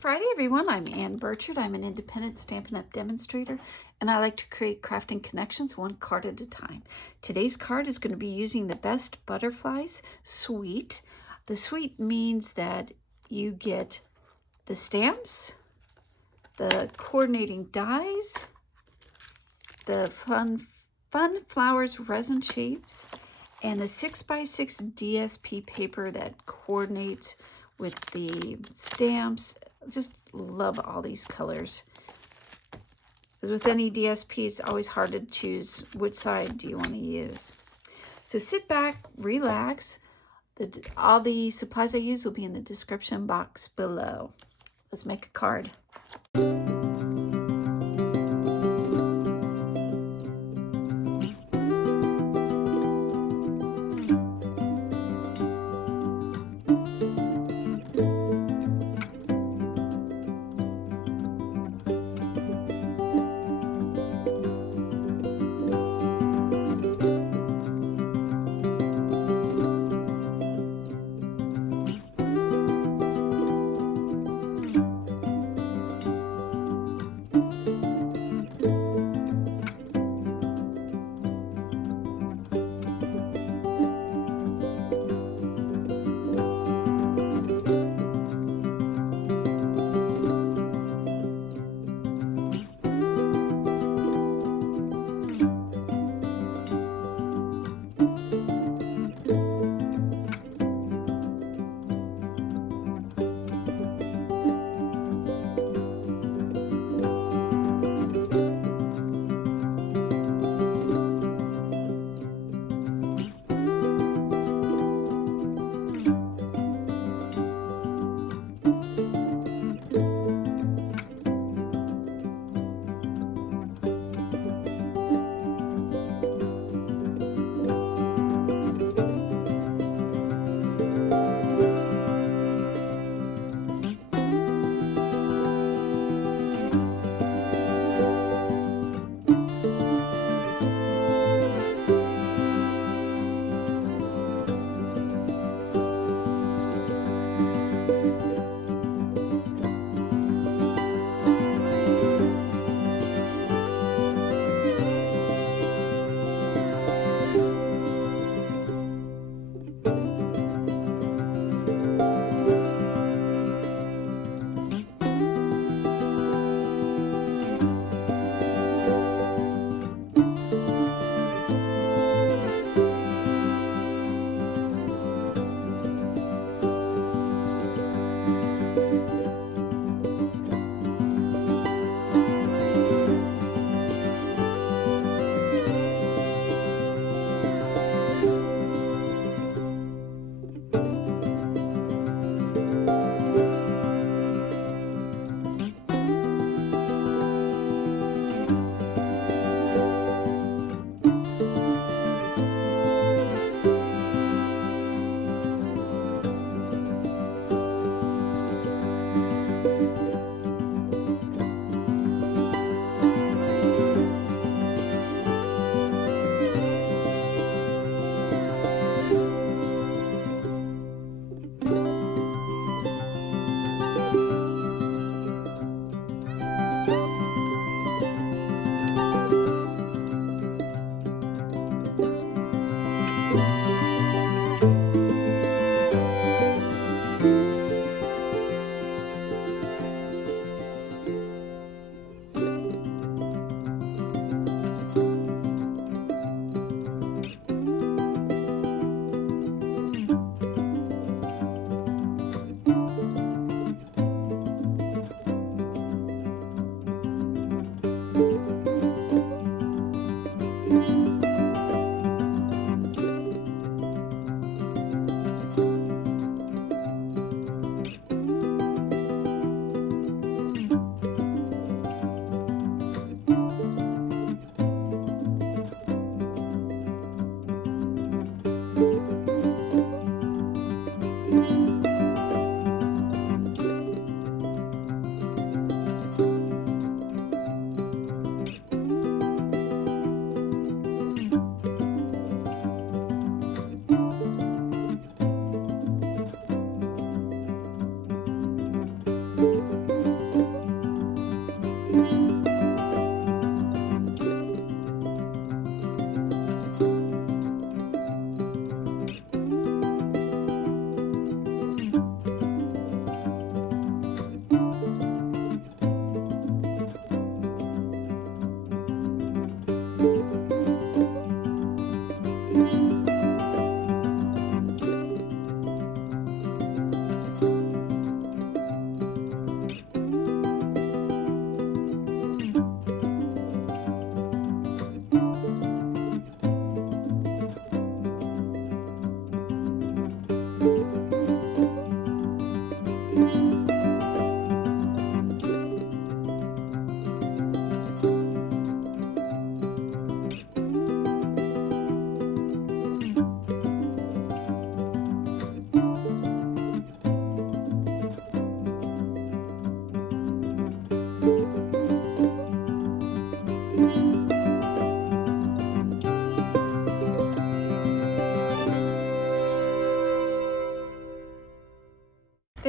Friday, everyone. I'm Ann Birchard. I'm an independent Stampin' Up! Demonstrator, and I like to create crafting connections one card at a time. Today's card is going to be using the Best Butterflies suite. The suite means that you get the stamps, the coordinating dies, the fun flowers resin shapes, and the 6x6 DSP paper that coordinates with the stamps. Just love all these colors. As with any DSP, it's always hard to choose which side do you want to use. So sit back, relax. All the supplies I use will be in the description box below. Let's make a card.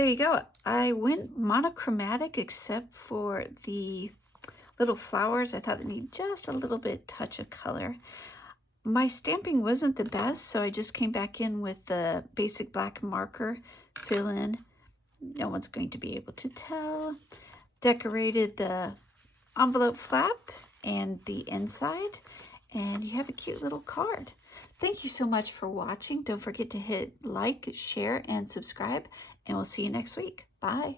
there you go. I went monochromatic except for the little flowers. I thought it needed just a little bit touch of color. My stamping wasn't the best, so I just came back in with the basic black marker, fill in. No one's going to be able to tell. Decorated the envelope flap and the inside, and you have a cute little card. Thank you so much for watching. Don't forget to hit like, share, and subscribe, and we'll see you next week. Bye.